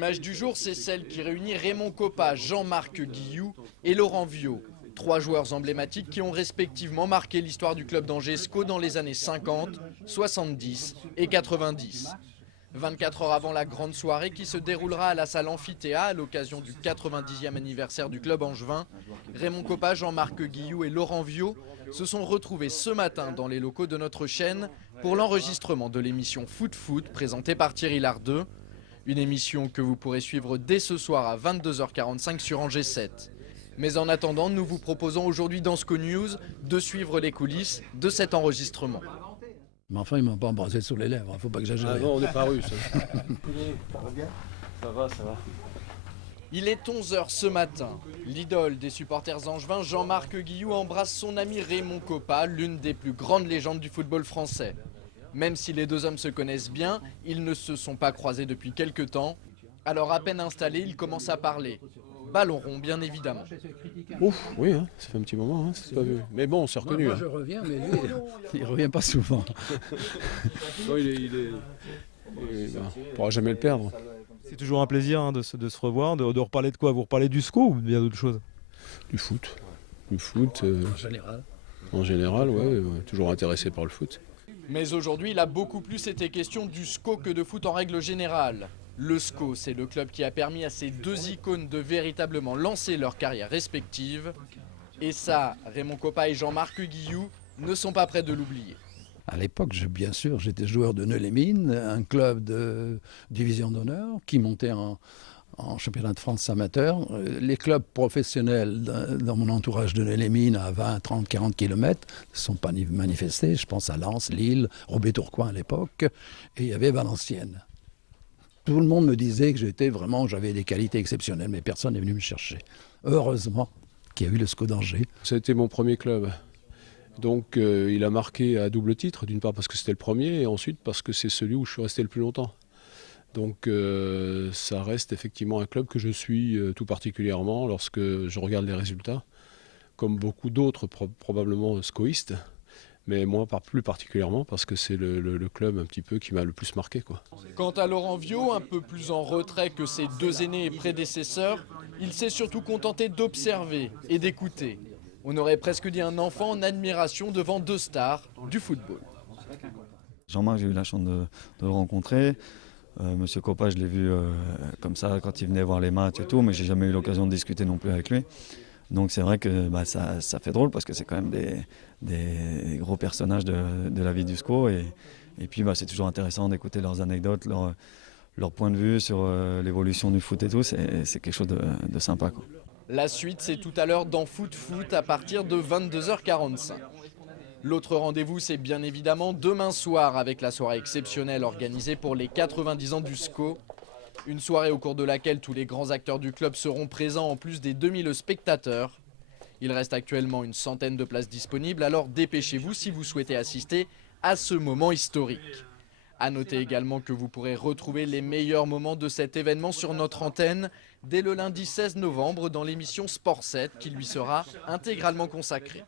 L'image du jour, c'est celle qui réunit Raymond Kopa, Jean-Marc Guilloux et Laurent Viot. 3 joueurs emblématiques qui ont respectivement marqué l'histoire du club d'Angers SCO dans les années 50, 70 et 90. 24 heures avant la grande soirée qui se déroulera à la salle Amphithéa à l'occasion du 90e anniversaire du club angevin, Raymond Kopa, Jean-Marc Guilloux et Laurent Viot se sont retrouvés ce matin dans les locaux de notre chaîne pour l'enregistrement de l'émission Foot Foot présentée par Thierry Lardeux. Une émission que vous pourrez suivre dès ce soir à 22h45 sur Angers 7. Mais en attendant, nous vous proposons aujourd'hui dans SCO News de suivre les coulisses de cet enregistrement. Mais enfin, ils ne m'ont pas embrassé sur les lèvres, faut pas que j'exagère. Ah non, on n'est pas russe. Ça va. Il est 11h ce matin. L'idole des supporters angevins, Jean-Marc Guilloux, embrasse son ami Raymond Kopa, l'une des plus grandes légendes du football français. Même si les deux hommes se connaissent bien, ils ne se sont pas croisés depuis quelque temps. Alors à peine installés, ils commencent à parler. Ballon rond, bien évidemment. Ouf, oui, hein, ça fait un petit moment, hein, c'est pas vu. Mais bon, on s'est reconnu. Moi, je reviens, mais lui, il ne revient pas souvent. Non, on ne pourra jamais le perdre. C'est toujours un plaisir hein, de se revoir, de reparler de quoi? Vous reparlez du SCO ou bien d'autres choses? Du foot. Du foot. En général. En général, ouais, toujours intéressé par le foot. Mais aujourd'hui, il a beaucoup plus été question du SCO que de foot en règle générale. Le SCO, c'est le club qui a permis à ces deux icônes de véritablement lancer leur carrière respective. Et ça, Raymond Kopa et Jean-Marc Guilloux ne sont pas prêts de l'oublier. À l'époque, bien sûr, j'étais joueur de Neulémine, un club de division d'honneur qui montait en championnat de France amateur. Les clubs professionnels dans mon entourage de Neulémine à 20, 30, 40 km ne sont pas manifestés. Je pense à Lens, Lille, Roubaix-Tourcoing à l'époque, et il y avait Valenciennes. Tout le monde me disait que j'avais des qualités exceptionnelles, mais personne n'est venu me chercher. Heureusement qu'il y a eu le SCO d'Angers. Ça a été mon premier club. Donc il a marqué à double titre, d'une part parce que c'était le premier, et ensuite parce que c'est celui où je suis resté le plus longtemps. Donc ça reste effectivement un club que je suis tout particulièrement lorsque je regarde les résultats, comme beaucoup d'autres probablement scoïstes. Mais moi, plus particulièrement, parce que c'est le club un petit peu qui m'a le plus marqué, quoi. Quant à Laurent Viot, un peu plus en retrait que ses deux aînés et prédécesseurs, il s'est surtout contenté d'observer et d'écouter. On aurait presque dit un enfant en admiration devant deux stars du football. Jean-Marc, j'ai eu la chance de le rencontrer. Monsieur Kopa, je l'ai vu comme ça quand il venait voir les matchs et tout, mais j'ai jamais eu l'occasion de discuter non plus avec lui. Donc c'est vrai que ça fait drôle parce que c'est quand même des gros personnages de la vie du SCO et puis c'est toujours intéressant d'écouter leurs anecdotes, leur point de vue sur l'évolution du foot et tout, c'est quelque chose de sympa, quoi. La suite, c'est tout à l'heure dans Foot Foot à partir de 22h45. L'autre rendez-vous, c'est bien évidemment demain soir avec la soirée exceptionnelle organisée pour les 90 ans du SCO. Une soirée au cours de laquelle tous les grands acteurs du club seront présents en plus des 2000 spectateurs. Il reste actuellement une centaine de places disponibles, alors dépêchez-vous si vous souhaitez assister à ce moment historique. A noter également que vous pourrez retrouver les meilleurs moments de cet événement sur notre antenne dès le lundi 16 novembre dans l'émission Sport 7 qui lui sera intégralement consacrée.